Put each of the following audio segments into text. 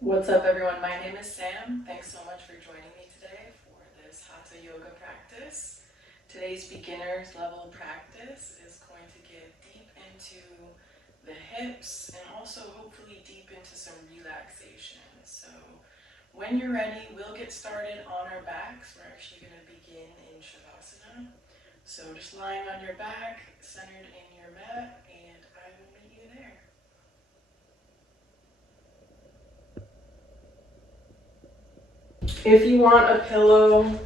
What's up, everyone? My name is Sam. Thanks so much for joining me today for this Hatha Yoga practice. Today's beginner's level practice is going to get deep into the hips and also hopefully deep into some relaxation. So when you're ready, we'll get started on our backs. We're actually going to begin in Shavasana. So just lying on your back, centered in your mat, and I will meet you there. If you want a pillow,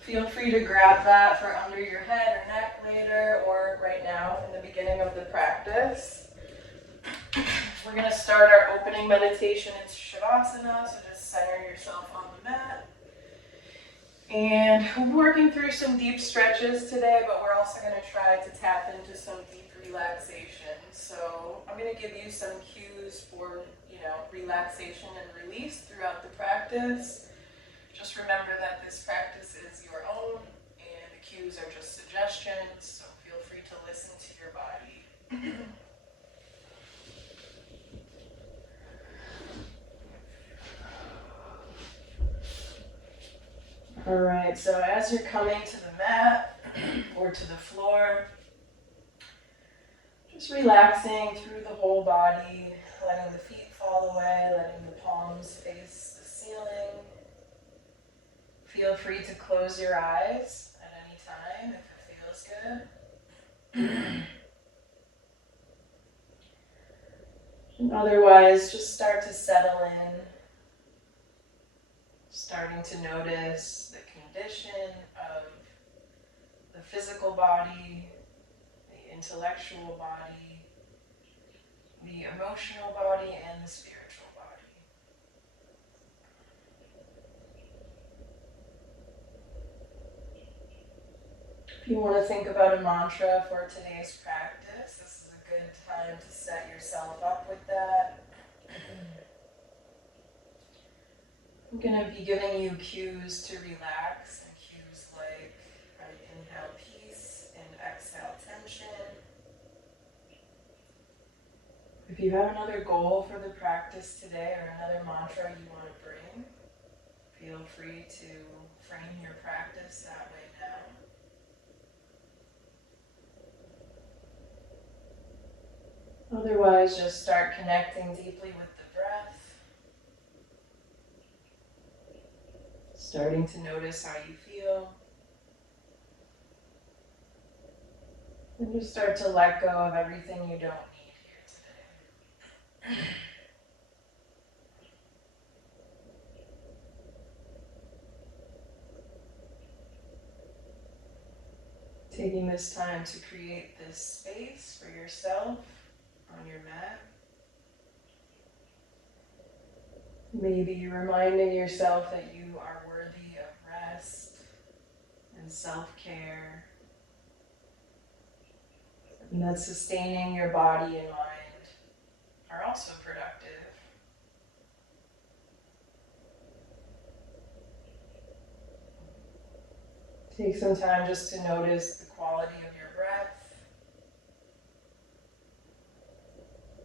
feel free to grab that for under your head or neck later, or right now in the beginning of the practice. We're going to start our opening meditation in Shavasana, so just center yourself on the mat. And we're working through some deep stretches today, but we're also going to try to tap into some deep relaxation. So I'm going to give you some cues for, relaxation and release throughout the practice. Just remember that this practice is your own, and the cues are just suggestions, so feel free to listen to your body. All right, so as you're coming to the mat or to the floor, just relaxing through the whole body, letting the feet fall away, letting the palms face the ceiling. Feel free to close your eyes at any time if it feels good. And otherwise, just start to settle in, starting to notice the condition of the physical body, the intellectual body, the emotional body, and the spiritual body. If you want to think about a mantra for today's practice, this is a good time to set yourself up with that. I'm going to be giving you cues to relax, and cues like inhale peace and exhale tension. If you have another goal for the practice today or another mantra you want to bring, feel free to frame your practice that way now. Otherwise, just start connecting deeply with the breath. Starting to notice how you feel. And just start to let go of everything you don't need here today. Taking this time to create this space for yourself on your mat. Maybe reminding yourself that you are worthy of rest and self-care, and that sustaining your body and mind are also productive. Take some time just to notice the quality of your breath.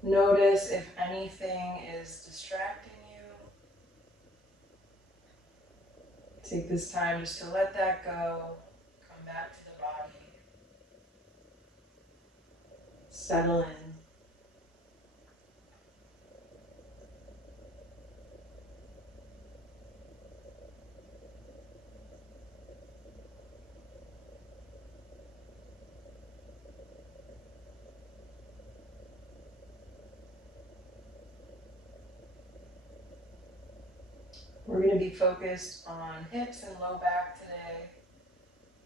Notice if anything is distracting you. Take this time just to let that go. Come back to the body. Settle in. We're going to be focused on hips and low back today,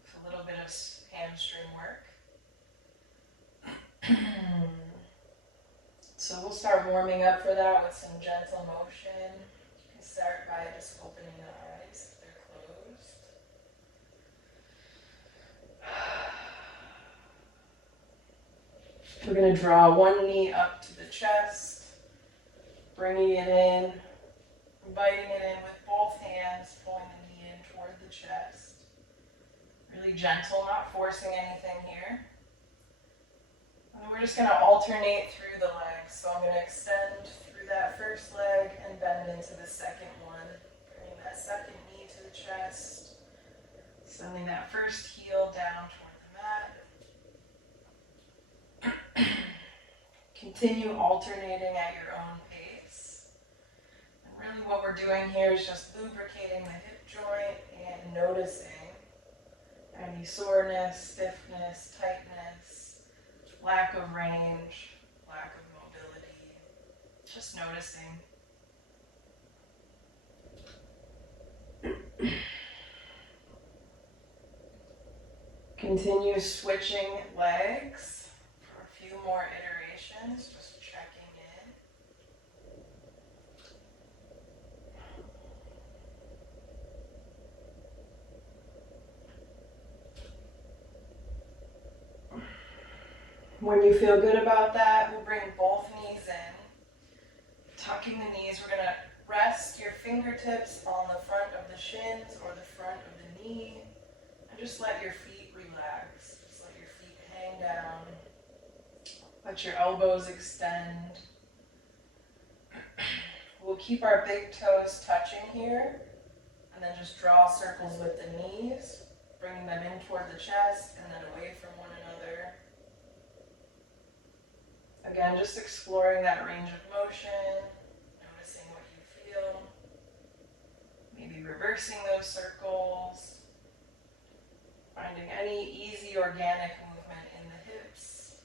with a little bit of hamstring work. So we'll start warming up for that with some gentle motion. You can start by just opening the eyes if they're closed. We're going to draw one knee up to the chest, bringing it in, inviting it in with both hands, pulling the knee in toward the chest. Really gentle, not forcing anything here. And we're just going to alternate through the legs. So I'm going to extend through that first leg, into the second one. Bringing that second knee to the chest. Sending that first heel down toward the mat. Continue alternating at your own pace. And really what we're doing here is just lubricating the hip joint and noticing any soreness, stiffness, tightness, lack of range, lack of mobility. Just noticing. Continue switching legs for a few more iterations, just checking in. When you feel good about that, we'll bring both knees in. Tucking the knees, we're going to rest your fingertips on the front of the shins or the front of the knee. And just let your feet relax. Just let your feet hang down. Let your elbows extend. We'll keep our big toes touching here. And then just draw circles with the knees. Bringing them in toward the chest and then away from one another. Again, just exploring that range of motion. Noticing what you feel. Maybe reversing those circles. Finding any easy organic movement in the hips.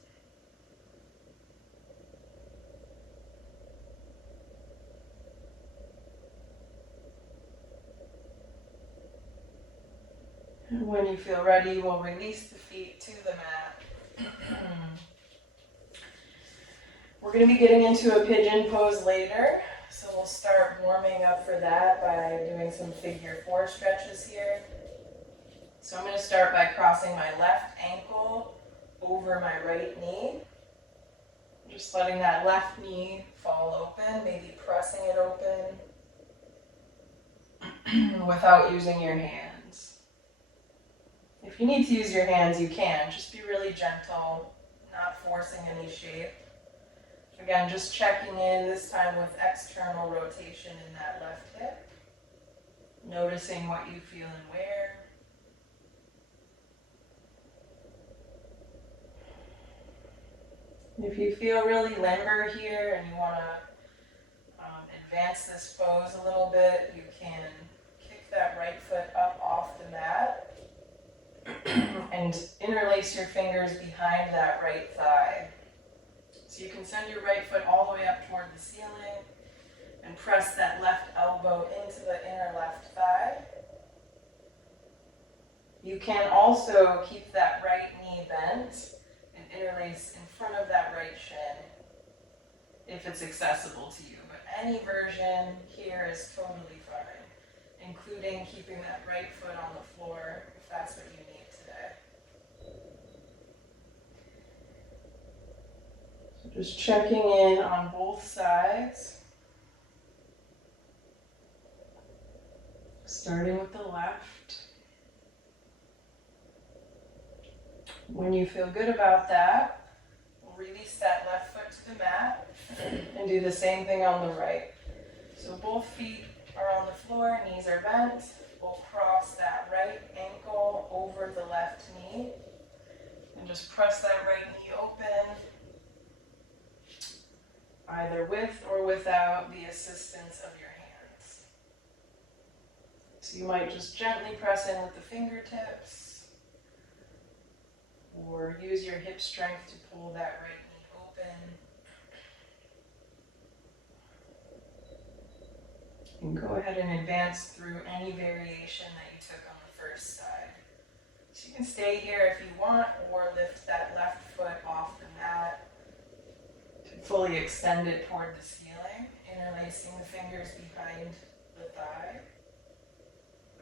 And when you feel ready, we'll release the feet to the mat. We're going to be getting into a pigeon pose later, so we'll start warming up for that by doing some figure 4 stretches here. So I'm going to start by crossing my left ankle over my right knee. Just letting that left knee fall open, maybe pressing it open without using your hands. If you need to use your hands, you can. Just be really gentle, not forcing any shape. Again, just checking in, this time with external rotation in that left hip. Noticing what you feel and where. If you feel really limber here and you want to advance this pose a little bit, you can kick that right foot up off the mat and interlace your fingers behind that right thigh. So you can send your right foot all the way up toward the ceiling and press that left elbow into the inner left thigh. You can also keep that right knee bent and interlace in front of that right shin if it's accessible to you. But any version here is totally fine, including keeping that right foot on the floor if that's what you need today. So just checking in on both sides. Starting with the left. When you feel good about that, we'll release that left foot to the mat and do the same thing on the right. So both feet are on the floor, knees are bent. We'll cross that right ankle over the left knee and just press that right knee open, either with or without the assistance of your hands. So you might just gently press in with the fingertips, or use your hip strength to pull that right knee open. And go ahead and advance through any variation that you took on the first side. So you can stay here if you want, or lift that left foot off the mat to fully extend it toward the ceiling, interlacing the fingers behind the thigh,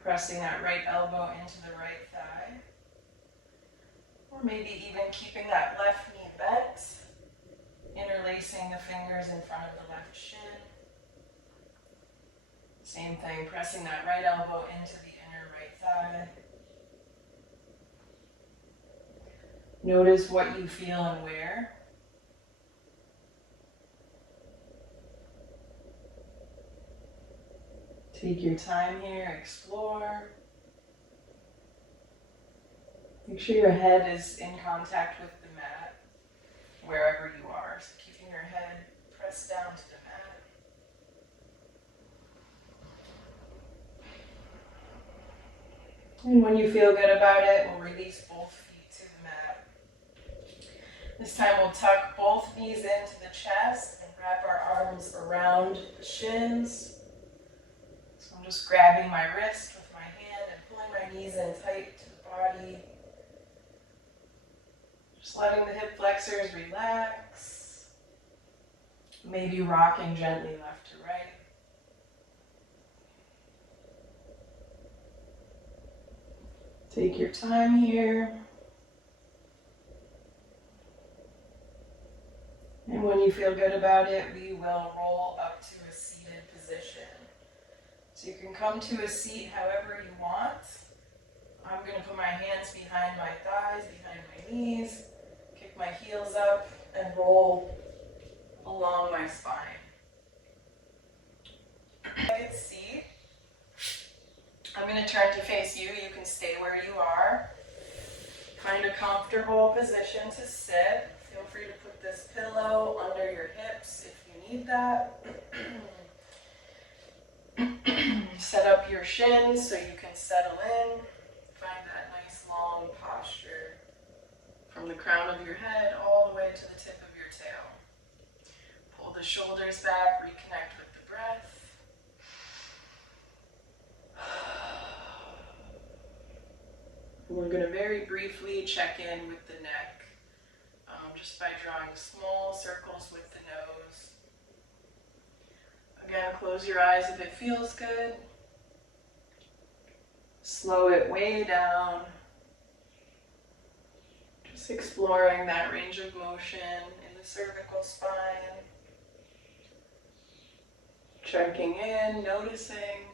pressing that right elbow into the right thigh. Or maybe even keeping that left knee bent, interlacing the fingers in front of the left shin. Same thing, pressing that right elbow into the inner right thigh. Notice what you feel and where. Take your time here, explore. Make sure your head is in contact with the mat, wherever you are. So keeping your head pressed down to the mat. And when you feel good about it, we'll release both feet to the mat. This time we'll tuck both knees into the chest and wrap our arms around the shins. So I'm just grabbing my wrist with my hand and pulling my knees in tight to the body. Just letting the hip flexors relax. Maybe rocking gently left to right. Take your time here. And when you feel good about it, we will roll up to a seated position. So you can come to a seat however you want. I'm going to put my hands behind my thighs, behind my knees, kick my heels up, and roll along my spine. Good seat. I'm going to turn to face you. You can stay where you are. Find a comfortable position to sit. Feel free to put this pillow under your hips if you need that. Set up your shins so you can settle in. Find that nice long posture from the crown of your head all the way to the tip of your tail. Pull the shoulders back, reconnect with the breath. We're going to very briefly check in with the neck, just by drawing small circles with the nose. Again, close your eyes if it feels good. Slow it way down. Just exploring that range of motion in the cervical spine. Checking in, noticing.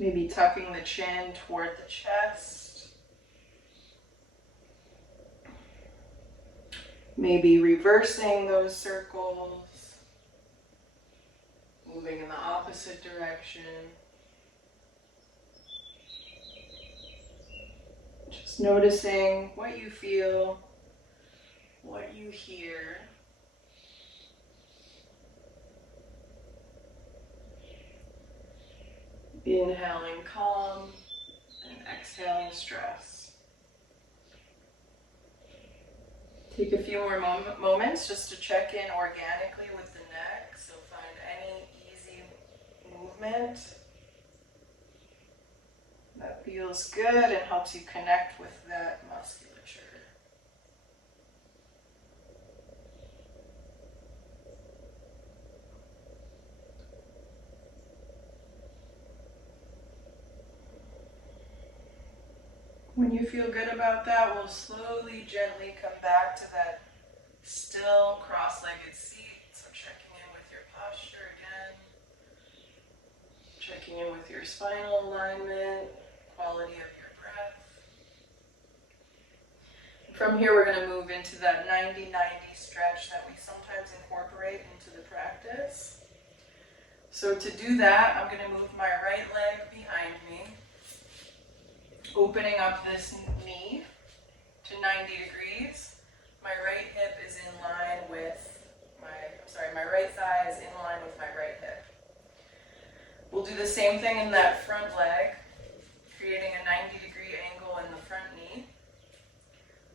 Maybe tucking the chin toward the chest. Maybe reversing those circles. Moving in the opposite direction. Just noticing what you feel, what you hear. Inhaling calm and exhaling stress. Take a few more moments just to check in organically with the neck. So find any easy movement that feels good and helps you connect with that musculature. When you feel good about that, we'll slowly, gently come back to that still cross-legged seat. So checking in with your posture again. Checking in with your spinal alignment, quality of your breath. From here, we're going to move into that 90-90 stretch that we sometimes incorporate into the practice. So to do that, I'm going to move my right leg behind me, opening up this knee to 90 degrees. My right hip is in line with my right thigh is in line with my right hip. We'll do the same thing in that front leg, creating a 90-degree angle in the front knee.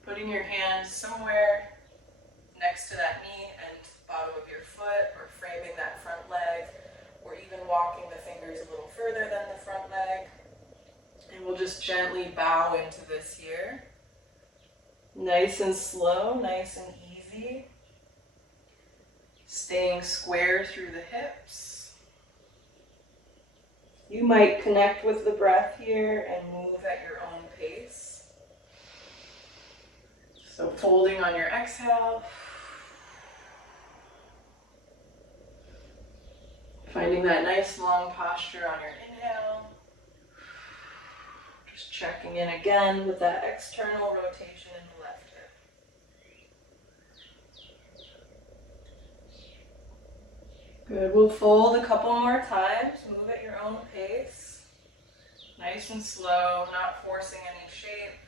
Putting your hands somewhere next to that knee and bottom of your foot, or framing that front leg, or even walking the fingers a little further than the front leg. And we'll just gently bow into this here. Nice and slow, nice and easy. Staying square through the hips. You might connect with the breath here and move at your own pace. So folding on your exhale. Finding that nice long posture on your inhale. Just checking in again with that external rotation in the left hip. Good. We'll fold a couple more times. Move at your own pace. Nice and slow, not forcing any shape.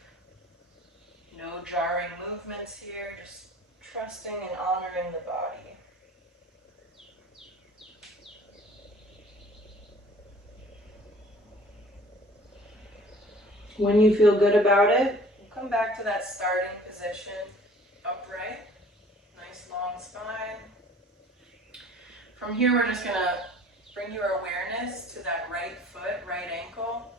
No jarring movements here, just trusting and honoring the body. When you feel good about it, we'll come back to that starting position, upright, nice long spine. From here, we're just gonna bring your awareness to that right foot, right ankle.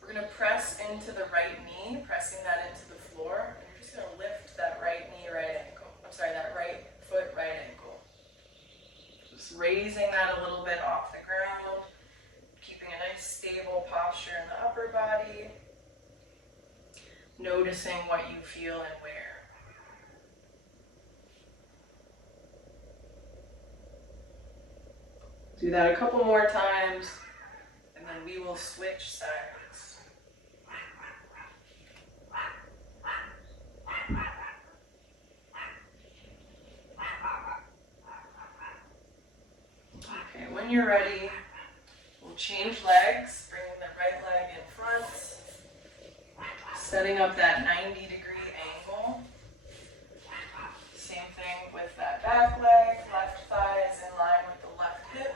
We're gonna press into the right knee, pressing that into the floor. And you're just gonna lift that right knee, right ankle. That right foot, right ankle. Just raising that a little bit off the ground, keeping a nice stable posture in the upper body. Noticing what you feel and where. Do that a couple more times, and then we will switch sides. Okay, when you're ready, we'll change legs, bringing the right leg in front, setting up that 90-degree angle. Same thing with that back leg, left thigh is in line with the left hip.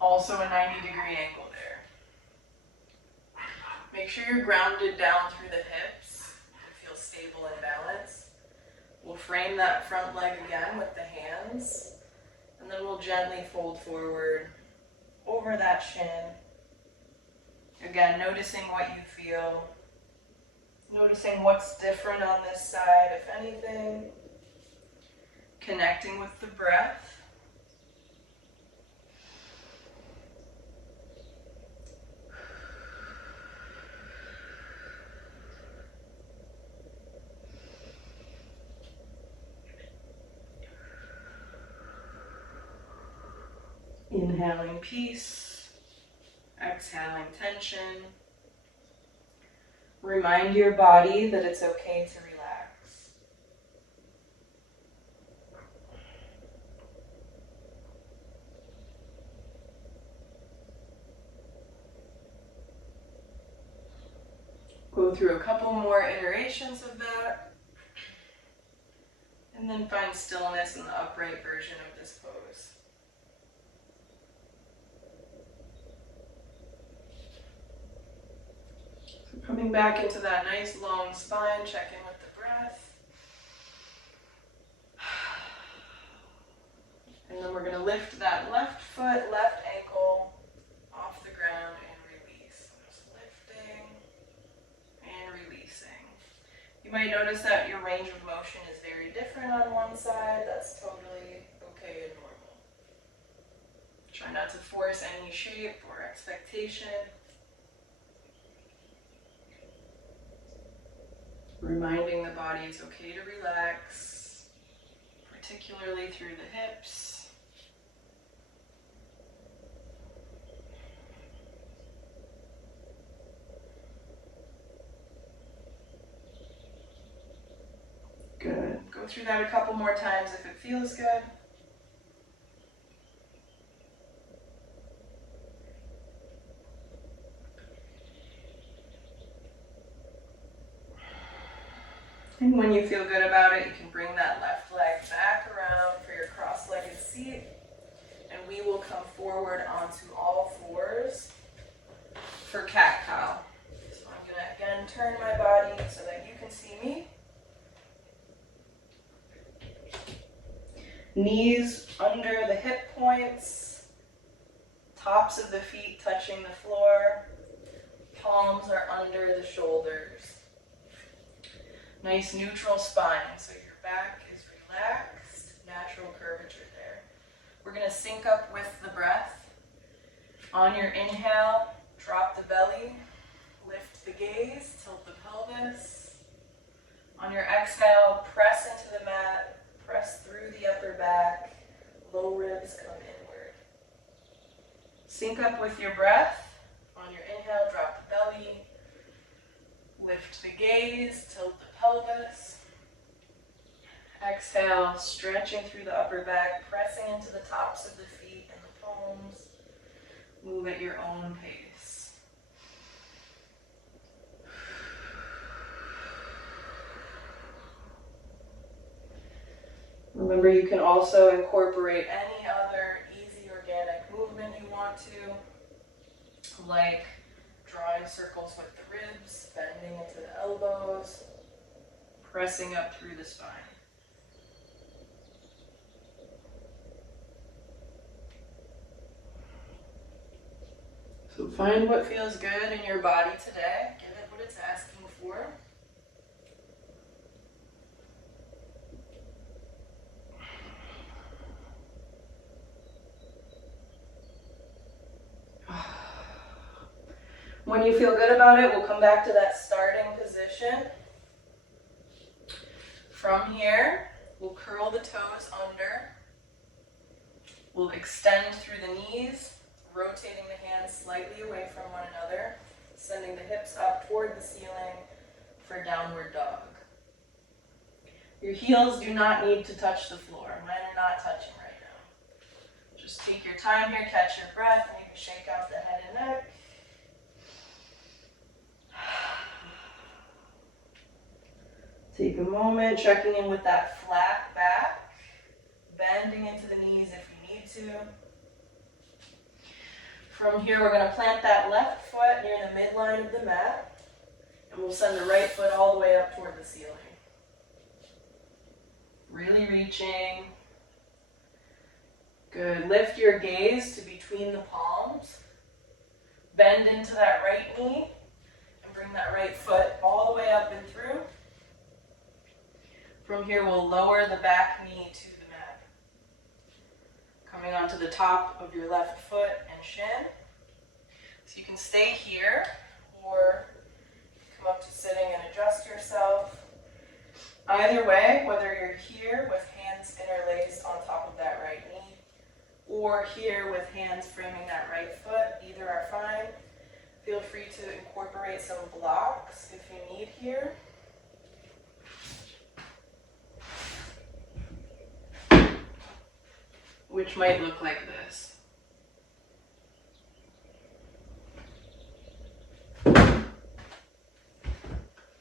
Also a 90-degree angle there. Make sure you're grounded down through the hips and feel stable and balanced. We'll frame that front leg again with the hands, and then we'll gently fold forward over that shin. Again, noticing what you feel, noticing what's different on this side, if anything, connecting with the breath. Inhaling peace, exhaling tension. Remind your body that it's okay to relax. Go through a couple more iterations of that, and then find stillness in the upright version of this pose. Coming back into that nice long spine, check in with the breath. And then we're going to lift that left foot, left ankle off the ground and release. Just lifting and releasing. You might notice that your range of motion is very different on one side. That's totally okay and normal. Try not to force any shape or expectation. Reminding the body it's okay to relax, particularly through the hips. Good. Go through that a couple more times if it feels good. And when you feel good about it, you can bring that left leg back around for your cross-legged seat. And we will come forward onto all fours for cat-cow. So I'm going to again turn my body so that you can see me. Knees under the hip points. Tops of the feet touching the floor. Palms are under the shoulders. Nice neutral spine, so your back is relaxed, natural curvature there. We're going to sync up with the breath. On your inhale, drop the belly, lift the gaze, tilt the pelvis. On your exhale, press into the mat, press through the upper back, low ribs come inward. Sync up with your breath. On your inhale, drop the belly, lift the gaze, tilt the pelvis. Exhale, stretching through the upper back, pressing into the tops of the feet and the palms. Move at your own pace. Remember, you can also incorporate any other easy organic movement you want to, like drawing circles with the ribs, bending into the elbows, pressing up through the spine. So find what feels good in your body today. Give it what it's asking for. When you feel good about it, we'll come back to that starting position. From here, we'll curl the toes under. We'll extend through the knees, rotating the hands slightly away from one another, sending the hips up toward the ceiling for downward dog. Your heels do not need to touch the floor. Mine are not touching right now. Just take your time here, catch your breath, maybe shake out the head and neck. Take a moment, checking in with that flat back, bending into the knees if you need to. From here, we're going to plant that left foot near the midline of the mat, and we'll send the right foot all the way up toward the ceiling. Really reaching. Good. Lift your gaze to between the palms. Bend into that right knee, and bring that right foot all the way up and through. From here, we'll lower the back knee to the mat. Coming onto the top of your left foot and shin. So you can stay here or come up to sitting and adjust yourself. Either way, whether you're here with hands interlaced on top of that right knee or here with hands framing that right foot, either are fine. Feel free to incorporate some blocks if you need here. Which might look like this.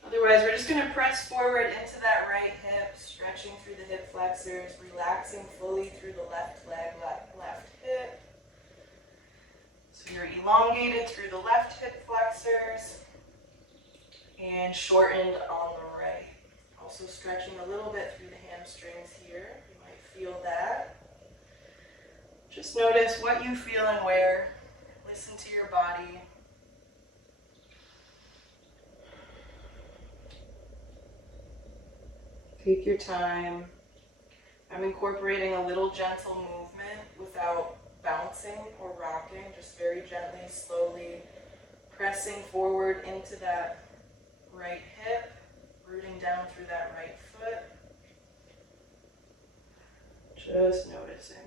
Otherwise, we're just going to press forward into that right hip, stretching through the hip flexors, relaxing fully through the left leg, left hip. So you're elongated through the left hip flexors and shortened on the right. Also stretching a little bit through the hamstrings here. You might feel that. Just notice what you feel and where. Listen to your body. Take your time. I'm incorporating a little gentle movement without bouncing or rocking, just very gently, slowly pressing forward into that right hip, rooting down through that right foot. Just noticing.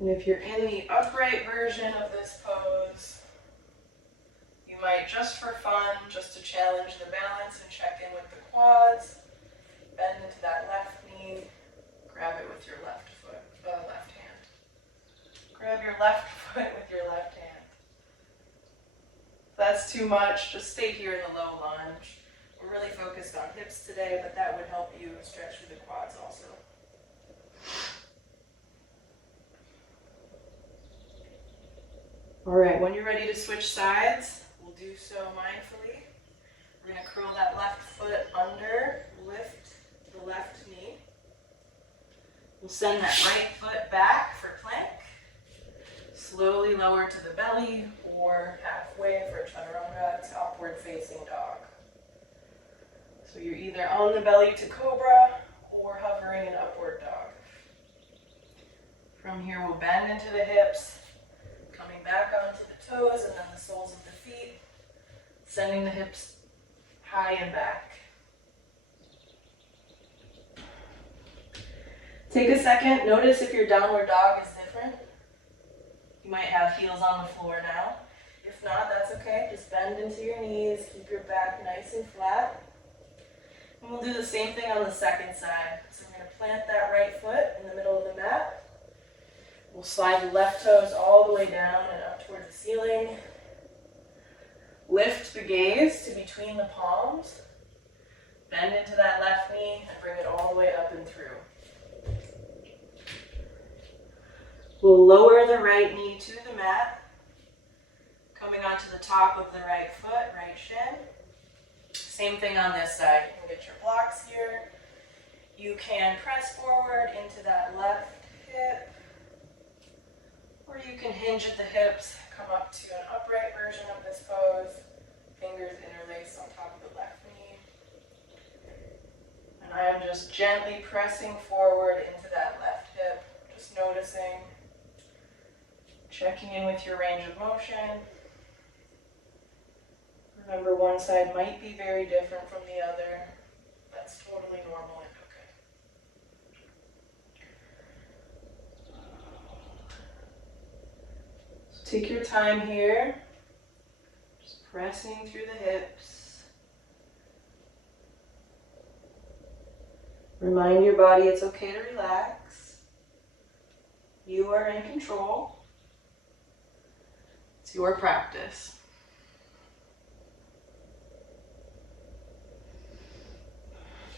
And if you're in the upright version of this pose, you might, just for fun, just to challenge the balance and check in with the quads, bend into that left knee, grab it with your left foot, left hand. Grab your left foot with your left hand. If that's too much, just stay here in the low lunge. We're really focused on hips today, but that would help you stretch through the quads also. All right, when you're ready to switch sides, we'll do so mindfully. We're going to curl that left foot under, lift the left knee. We'll send that right foot back for plank. Slowly lower to the belly or halfway for chaturanga to upward facing dog. So you're either on the belly to cobra or hovering in upward dog. From here, we'll bend into the hips, coming back onto the toes and then the soles of the feet, sending the hips high and back. Take a second, notice if your downward dog is different. You might have heels on the floor now. If not, that's okay. Just bend into your knees, keep your back nice and flat. And we'll do the same thing on the second side. So we're going to plant that right foot in the middle of the mat. We'll slide the left toes all the way down and up toward the ceiling. Lift the gaze to between the palms. Bend into that left knee and bring it all the way up and through. We'll lower the right knee to the mat, coming onto the top of the right foot, right shin. Same thing on this side. You can get your blocks here. You can press forward into that left hip, or you can hinge at the hips, come up to an upright version of this pose, fingers interlaced on top of the left knee. And I am just gently pressing forward into that left hip, just noticing, checking in with your range of motion. Remember, one side might be very different from the other. That's totally normal and okay. So take your time here, just pressing through the hips. Remind your body it's okay to relax. You are in control. It's your practice.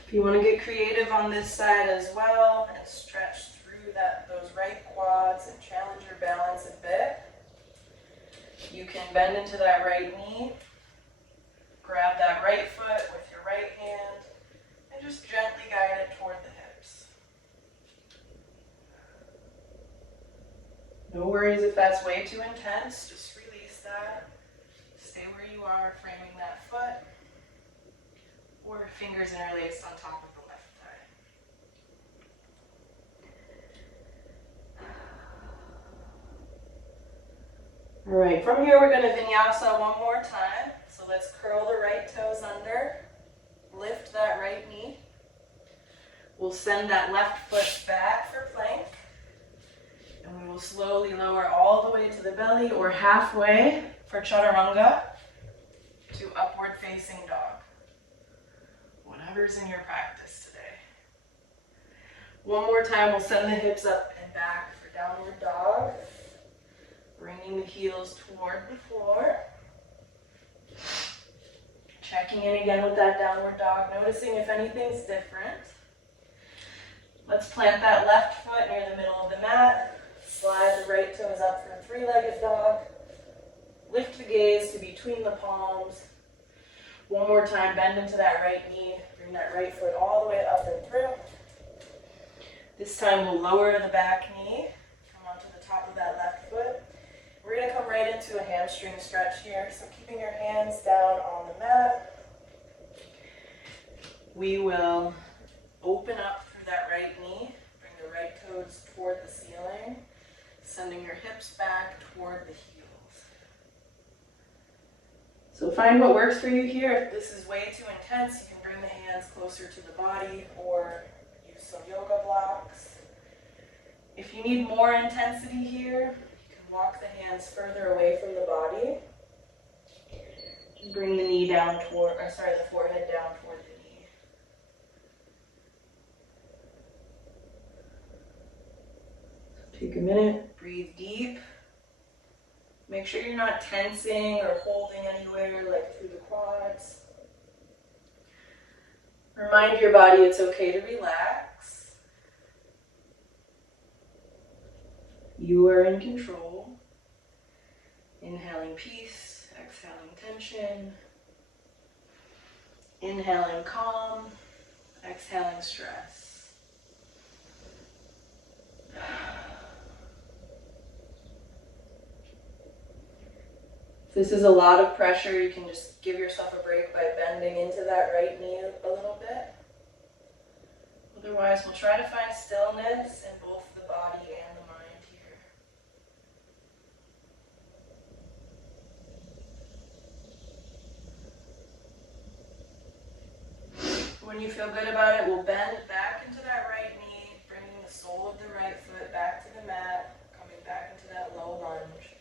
If you want to get creative on this side as well and stretch through those right quads and challenge your balance a bit, you can bend into that right knee, grab that right foot with your right hand, and just gently guide it toward the hips. No worries if that's way too intense, just release that. Stay where you are, framing that foot, or fingers interlaced on top of the left thigh. All right, from here we're going to vinyasa one more time. So let's curl the right toes under, lift that right knee. We'll send that left foot back for plank, and we will slowly lower all the way to the belly or halfway for chaturanga to upward facing dog. Whatever's in your practice today. One more time, we'll send the hips up and back for downward dog. Bringing the heels toward the floor. Checking in again with that downward dog, noticing if anything's different. Let's plant that left foot near the middle of the mat. Slide the right toes up for a three-legged dog. Lift the gaze to between the palms. One more time, bend into that right knee. Bring that right foot all the way up and through. This time we'll lower the back knee. Come onto the top of that left foot. We're going to come right into a hamstring stretch here. So keeping your hands down on the mat. We will open up through that right knee. Bring the right toes toward the ceiling. Sending your hips back toward the heels. So find what works for you here. If this is way too intense, you can bring the hands closer to the body or use some yoga blocks. If you need more intensity here, you can walk the hands further away from the body. Bring the knee down toward, the forehead down toward the knee. So take a minute, breathe deep. Make sure you're not tensing or holding anywhere, like through the quads. Remind your body it's okay to relax. You are in control. Inhaling peace, exhaling tension. Inhaling calm, exhaling stress. If this is a lot of pressure, you can just give yourself a break by bending into that right knee a little bit. Otherwise, we'll try to find stillness in both the body and the mind here. When you feel good about it, we'll bend back into that right knee, bringing the sole of the right foot back to the mat, coming back into that low lunge.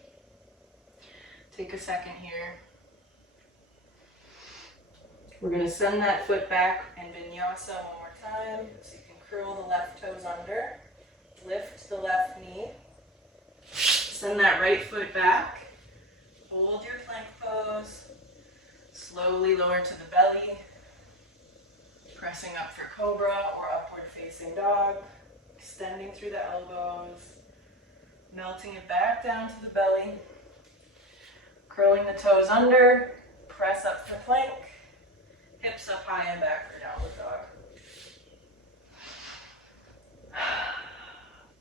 Take a second here. We're going to send that foot back in vinyasa one more time. So you can curl the left toes under. Lift the left knee. Send that right foot back. Hold your plank pose. Slowly lower to the belly. Pressing up for cobra or upward facing dog. Extending through the elbows. Melting it back down to the belly. Curling the toes under. Press up for plank. Hips up high and back for downward dog.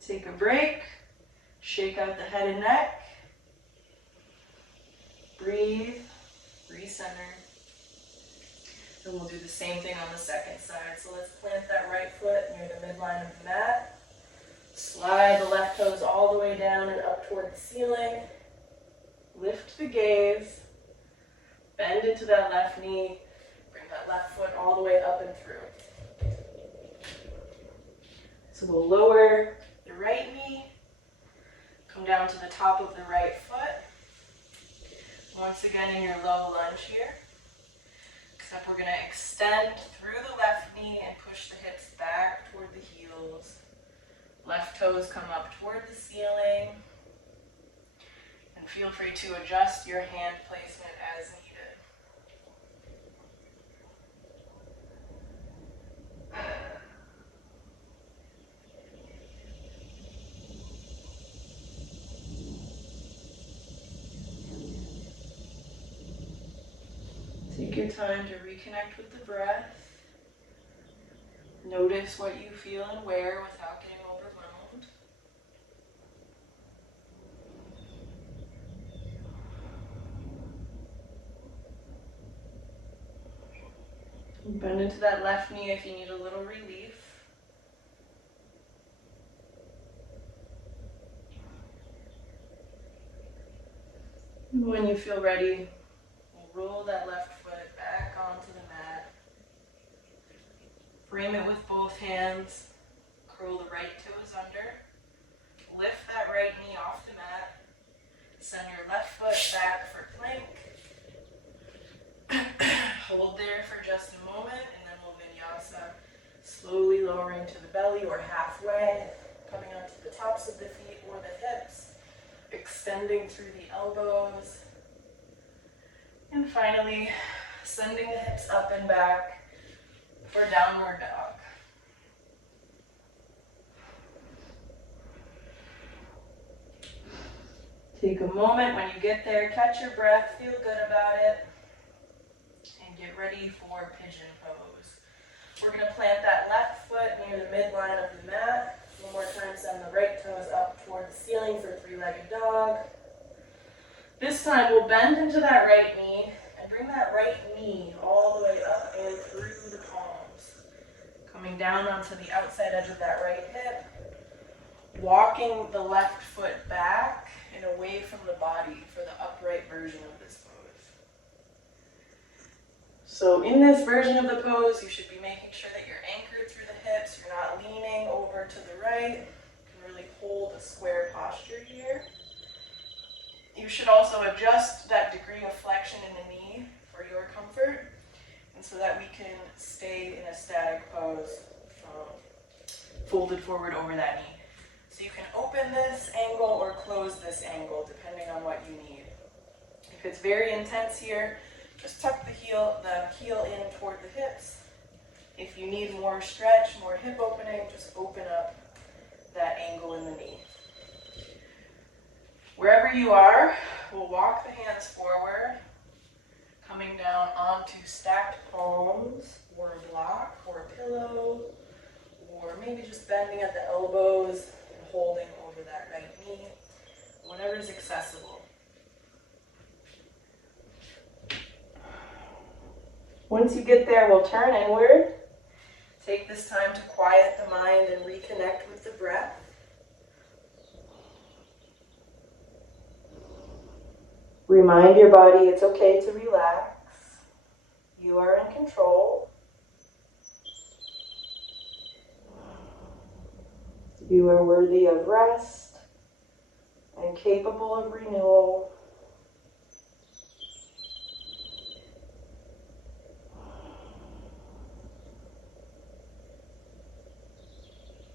Take a break. Shake out the head and neck. Breathe. Recenter. And we'll do the same thing on the second side. So let's plant that right foot near the midline of the mat. Slide the left toes all the way down and up toward the ceiling. Lift the gaze. Bend into that left knee. Bring that left foot all the way up and through. So we'll lower the right knee. Come down to the top of the right foot. Once again in your low lunge here. Except we're going to extend through the left knee and push the hips back toward the heels. Left toes come up toward the ceiling. And feel free to adjust your hand placement as needed. Take your time to reconnect with the breath. Notice what you feel and where without getting overwhelmed. Bend into that left knee if you need a little relief. When you feel ready, we'll roll that left foot back onto the mat. Frame it with both hands. Curl the right toes under. Lift that right knee off the mat. Send your left foot back for plank. Hold there for just a moment, and then we'll vinyasa. Slowly lowering to the belly or halfway. Coming onto the tops of the feet or the hips. Extending through the elbows. And finally, sending the hips up and back for downward dog. Take a moment when you get there, catch your breath, feel good about it, and get ready for pigeon pose. We're going to plant that left foot near the midline of the mat. One more time, send the right toes up toward the ceiling for three-legged dog. This time we'll bend into that right knee and bring that right knee all the way up and through the palms. Coming down onto the outside edge of that right hip. Walking the left foot back and away from the body for the upright version of this pose. So in this version of the pose, you should be making sure that you're anchored through the hips. You're not leaning over to the right. You can really hold a square posture here. You should also adjust that degree of flexion in the knee for your comfort, and so that we can stay in a static pose, folded forward over that knee. So you can open this angle or close this angle depending on what you need. If it's very intense here, just tuck the heel in toward the hips. If you need more stretch, more hip opening, just open up that angle in the knee. Wherever you are, we'll walk the hands forward, coming down onto stacked palms, or a block, or a pillow, or maybe just bending at the elbows and holding over that right knee, whatever is accessible. Once you get there, we'll turn inward. Take this time to quiet the mind and reconnect with the breath. Remind your body it's okay to relax. You are in control. You are worthy of rest and capable of renewal.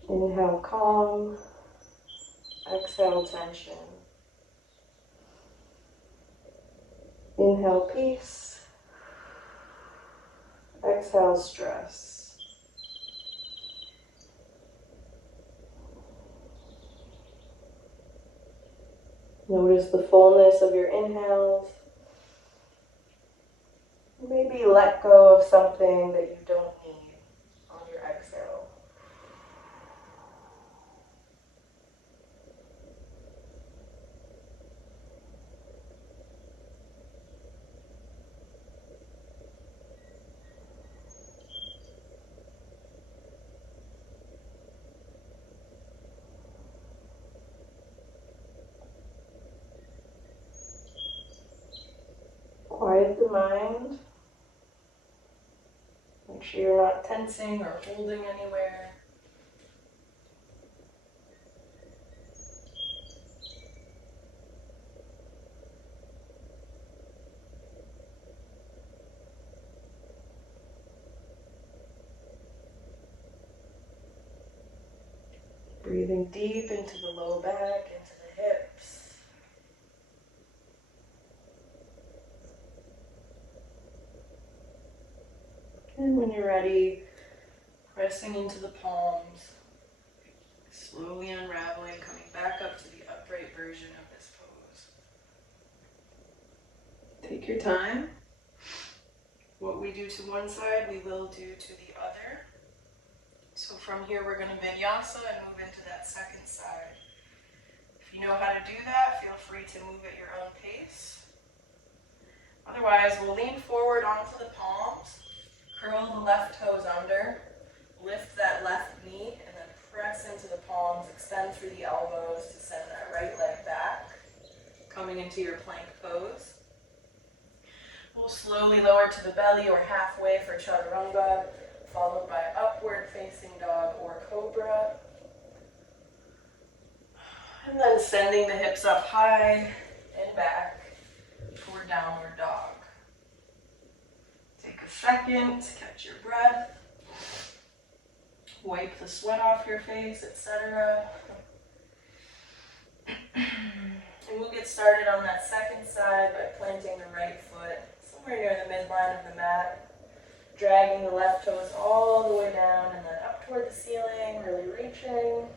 Inhale calm, exhale tension. Inhale peace, exhale stress. Notice the fullness of your inhales. Maybe let go of something that you don't need on your exhale. Quiet the mind. Make sure you're not tensing or holding anywhere. Breathing deep into the low back, into the hips. And when you're ready, pressing into the palms, slowly unraveling, coming back up to the upright version of this pose. Take your time. What we do to one side, we will do to the other. So from here, we're going to vinyasa and move into that second side. If you know how to do that, feel free to move at your own pace. Otherwise, we'll lean forward onto the palms, curl the left toes under, lift that left knee, and then press into the palms, extend through the elbows to send that right leg back, coming into your plank pose. We'll slowly lower to the belly or halfway for chaturanga, followed by upward facing dog or cobra. And then sending the hips up high and back for downward dog. Take a second to catch your breath. Wipe the sweat off your face, etc. And we'll get started on that second side by planting the right foot somewhere near the midline of the mat. Dragging the left toes all the way down and then up toward the ceiling, really reaching.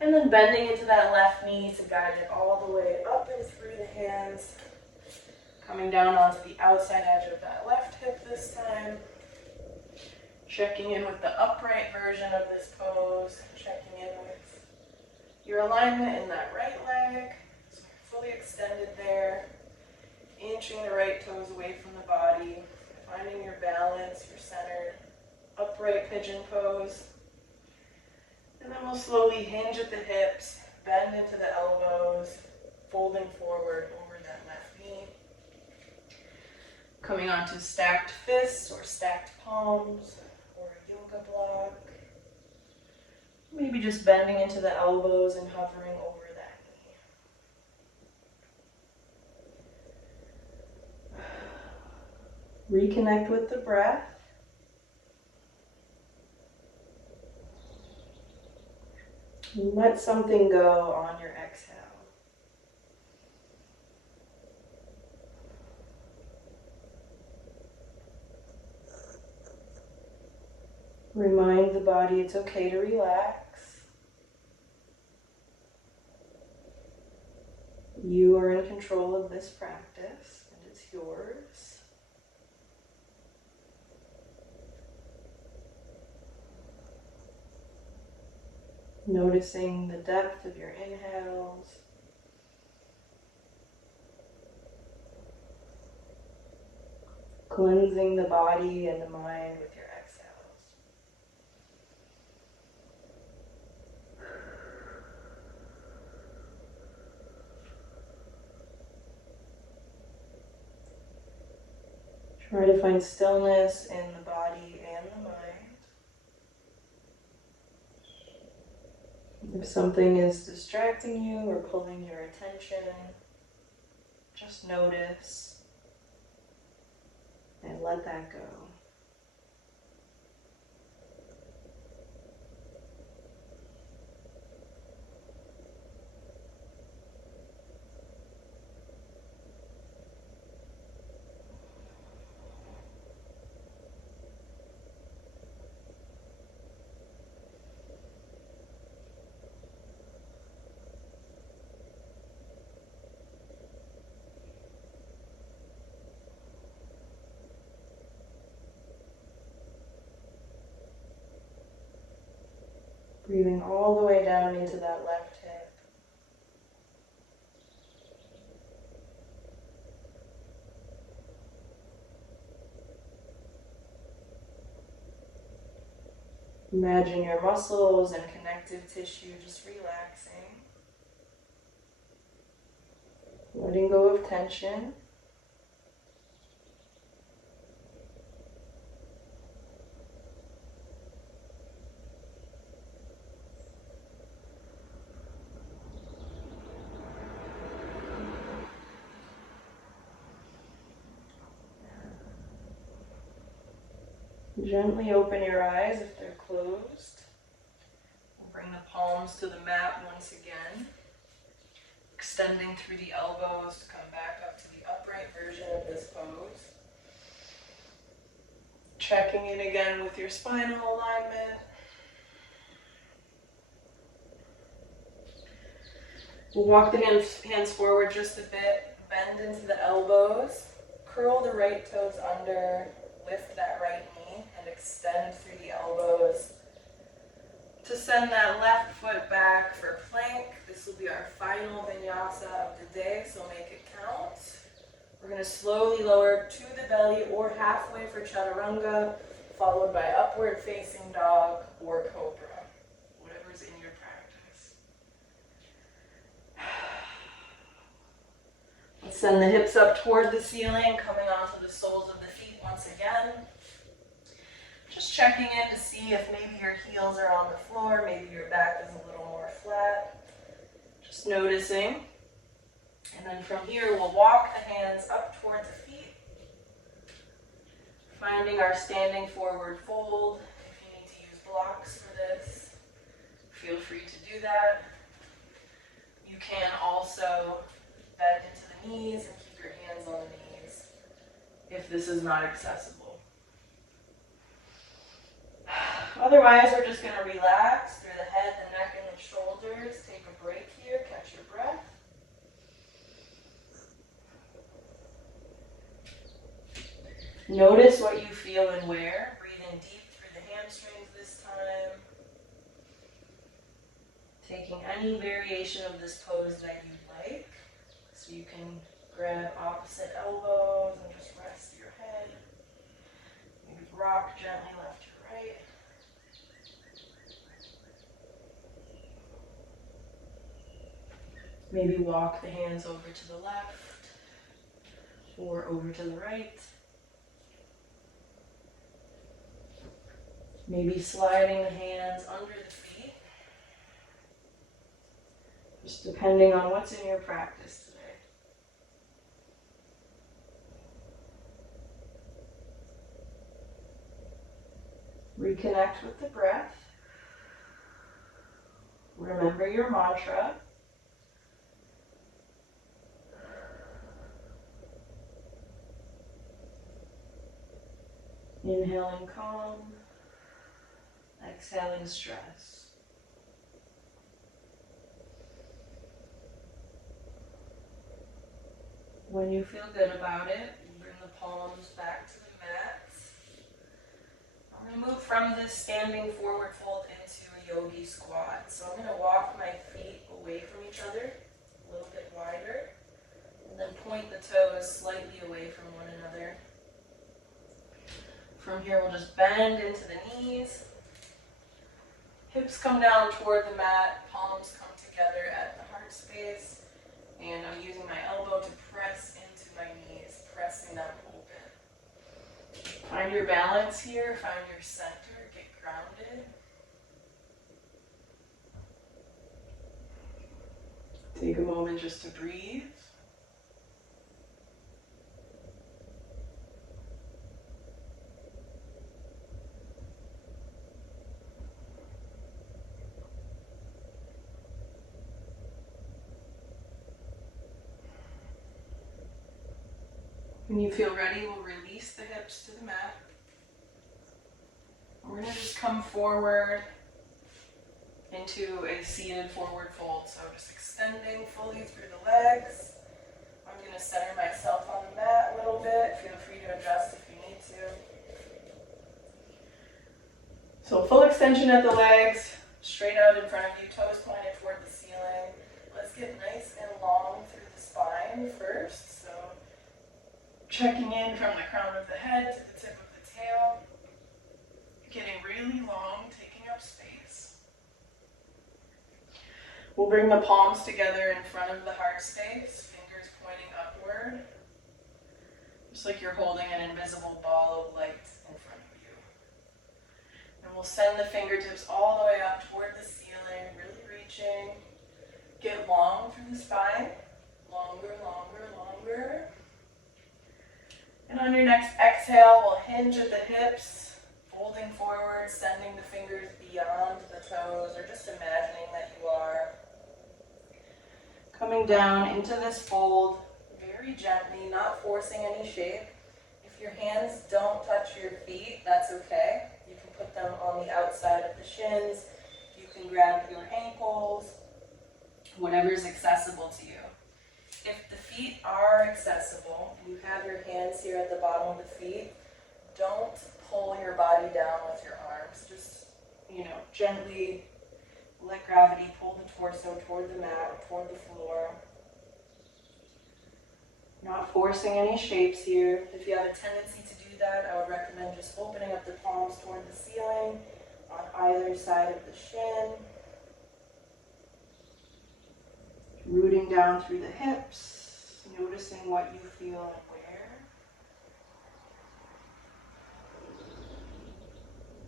And then bending into that left knee to guide it all the way up and through the hands. Coming down onto the outside edge of that left hip this time. Checking in with the upright version of this pose. Checking in with your alignment in that right leg. So you're fully extended there. Inching the right toes away from the body. Finding your balance, your centered, upright pigeon pose. And then we'll slowly hinge at the hips, bend into the elbows, folding forward over that left knee. Coming onto stacked fists or stacked palms or a yoga block. Maybe just bending into the elbows and hovering over that knee. Reconnect with the breath. Let something go on your exhale. Remind the body it's okay to relax. You are in control of this practice, and it's yours. Noticing the depth of your inhales. Cleansing the body and the mind with your exhales. Try to find stillness in the body and the mind. If something is distracting you or pulling your attention, just notice and let that go. Breathing all the way down into that left hip. Imagine your muscles and connective tissue just relaxing. Letting go of tension. Gently open your eyes if they're closed. Bring the palms to the mat once again. Extending through the elbows to come back up to the upright version of this pose. Checking in again with your spinal alignment. We'll walk the hands forward just a bit. Bend into the elbows. Curl the right toes under. Lift that right knee and extend through the elbows to send that left foot back for plank. This will be our final vinyasa of the day, so make it count. We're going to slowly lower to the belly or halfway for chaturanga, followed by upward facing dog or cobra, whatever's in your practice. Let's send the hips up toward the ceiling, coming onto the soles of the feet once again. Just checking in to see if maybe your heels are on the floor, maybe your back is a little more flat. Just noticing. And then from here, we'll walk the hands up towards the feet. Finding our standing forward fold. If you need to use blocks for this, feel free to do that. You can also bend into the knees and keep your hands on the knees if this is not accessible. Otherwise, we're just going to relax through the head, the neck, and the shoulders. Take a break here, catch your breath. Notice what you feel and where. Breathing deep through the hamstrings this time. Taking any variation of this pose that you'd like. So you can grab opposite elbows and just rest your head. Maybe rock gently left to right. Maybe walk the hands over to the left or over to the right. Maybe sliding the hands under the feet. Just depending on what's in your practice today. Reconnect with the breath. Remember your mantra. Inhaling calm, exhaling stress. When you feel good about it, bring the palms back to the mat. I'm going to move from this standing forward fold into a yogi squat. So I'm going to walk my feet away from each other, a little bit wider, and then point the toes slightly away from one another. From here, we'll just bend into the knees. Hips come down toward the mat, palms come together at the heart space, and I'm using my elbow to press into my knees, pressing them open. Find your balance here, find your center, get grounded. Take a moment just to breathe. When you feel ready, we'll release the hips to the mat. We're going to just come forward into a seated forward fold. So just extending fully through the legs. I'm going to center myself on the mat a little bit. Feel free to adjust if you need to. So full extension at the legs, Straight out in front of you, toes pointed toward the ceiling. Let's get nice and long through the spine first. So checking in from the crown of the head to the tip of the tail. Getting really long, taking up space. We'll bring the palms together in front of the heart space, fingers pointing upward. Just like you're holding an invisible ball of light in front of you. And we'll send the fingertips all the way up toward the ceiling, really reaching. Get long through the spine. Longer, longer, longer. And on your next exhale, we'll hinge at the hips, folding forward, sending the fingers beyond the toes, or just imagining that you are. Coming down into this fold, very gently, not forcing any shape. If your hands don't touch your feet, that's okay. You can put them on the outside of the shins. You can grab your ankles, whatever's accessible to you. If the feet are accessible, and you have your hands here at the bottom of the feet, don't pull your body down with your arms. Just, gently let gravity pull the torso toward the mat, toward the floor. Not forcing any shapes here. If you have a tendency to do that, I would recommend just opening up the palms toward the ceiling on either side of the shin. Rooting down through the hips, noticing what you feel and where.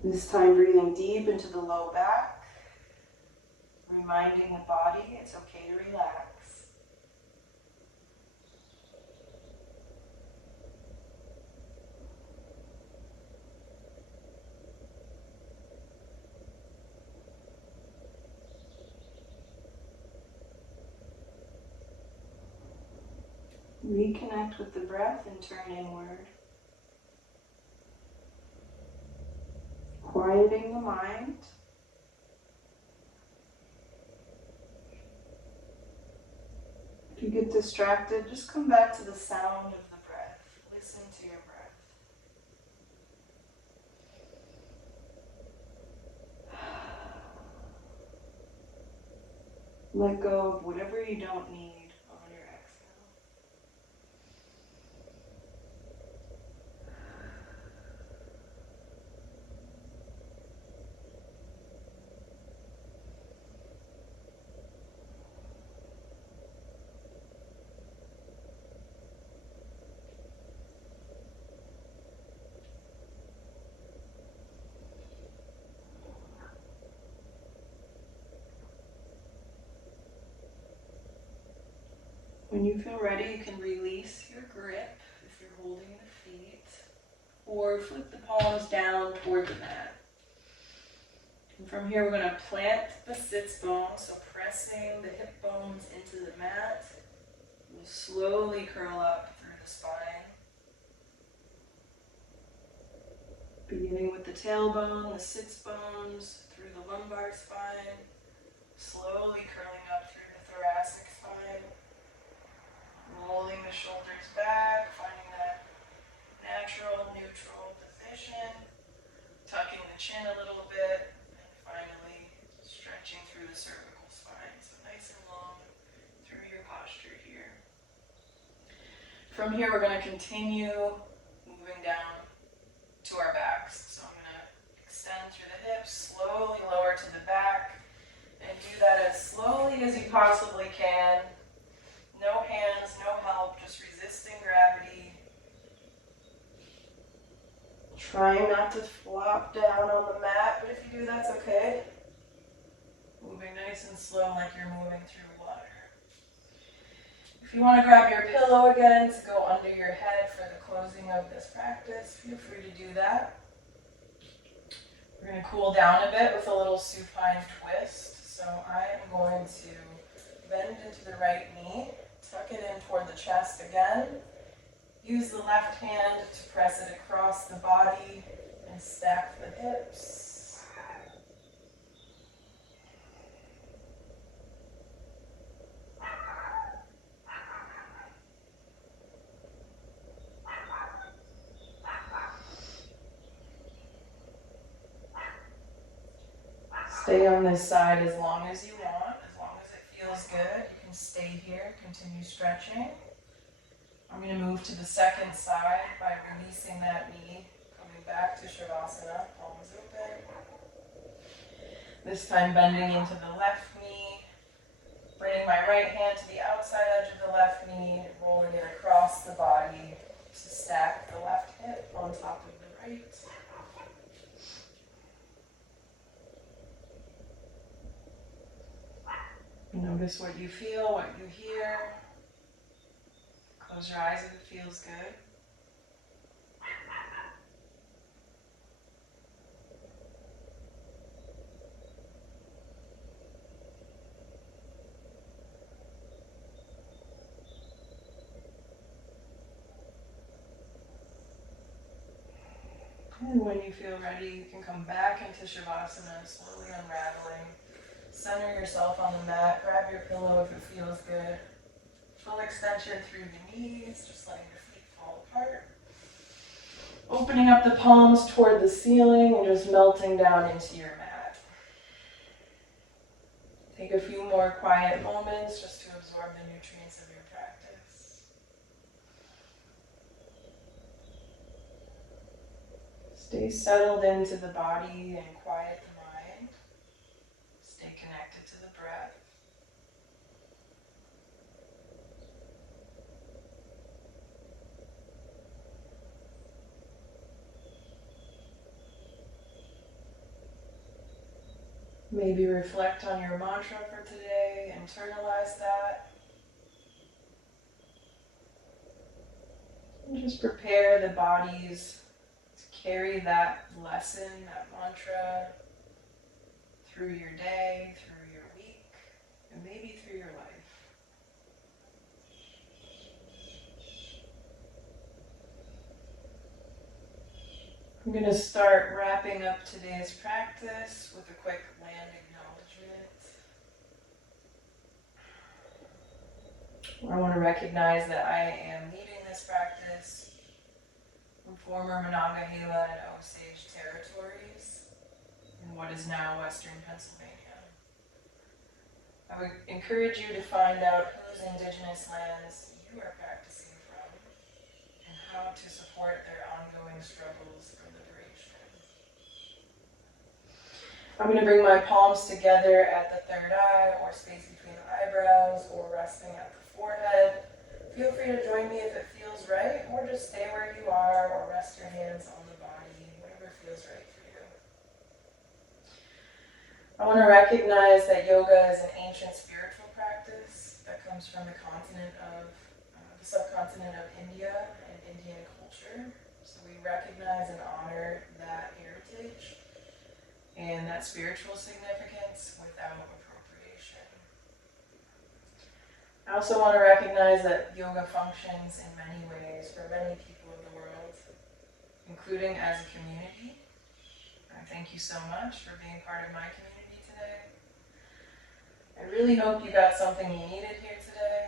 This time breathing deep into the low back, reminding the body it's okay to relax. Reconnect with the breath and turn inward. Quieting the mind. If you get distracted, just come back to the sound of the breath. Listen to your breath. Let go of whatever you don't need on your exhale. When you feel ready, you can release your grip if you're holding the feet, or flip the palms down toward the mat. And from here, we're going to plant the sits bones, so pressing the hip bones into the mat. We'll slowly curl up through the spine. Beginning with the tailbone, the sits bones, through the lumbar spine, slowly curling up through the thoracic spine. Rolling the shoulders back, finding that natural, neutral position. Tucking the chin a little bit, and finally stretching through the cervical spine. So nice and long through your posture here. From here, we're going to continue moving down to our backs. So I'm going to extend through the hips, slowly lower to the back, and do that as slowly as you possibly can. No hands, no help, just resisting gravity. Trying not to flop down on the mat, but if you do, that's okay. Moving nice and slow like you're moving through water. If you want to grab your pillow again to go under your head for the closing of this practice, feel free to do that. We're going to cool down a bit with a little supine twist. So I am going to bend into the right knee. Tuck it in toward the chest again. Use the left hand to press it across the body and stack the hips. Stay on this side as long as you want, as long as it feels good. You can stay here, continue stretching. I'm going to move to the second side by releasing that knee, coming back to Shavasana, palms open. This time bending into the left knee, bringing my right hand to the outside edge of the left knee, rolling it across the body to stack the left hip on top of the right. Notice what you feel, what you hear. Close your eyes if it feels good. And when you feel ready, you can come back into Shavasana, slowly unraveling. Center yourself on the mat, grab your pillow if it feels good. Full extension through the knees, just letting your feet fall apart. Opening up the palms toward the ceiling and just melting down into your mat. Take a few more quiet moments just to absorb the nutrients of your practice. Stay settled into the body and quiet the mind. Stay connected to the breath. Maybe reflect on your mantra for today, internalize that. And just prepare the bodies to carry that lesson, that mantra, through your day, through your week, and maybe through your life. I'm going to start wrapping up today's practice with a quick land acknowledgement. I want to recognize that I am leading this practice from former Monongahela and Osage territories in what is now Western Pennsylvania. I would encourage you to find out whose indigenous lands you are practicing from and how to support their ongoing struggles for liberation. I'm going to bring my palms together at the third eye or space between the eyebrows or resting at the forehead. Feel free to join me if it feels right, or just stay where you are or rest your hands on the body, whatever feels right for you. I want to recognize that yoga is an ancient spiritual practice that comes from the subcontinent of India and Indian culture. So we recognize and honor that heritage and that spiritual significance without appropriation. I also want to recognize that yoga functions in many ways for many people of the world, including as a community. I thank you so much for being part of my community today. I really hope you got something you needed here today.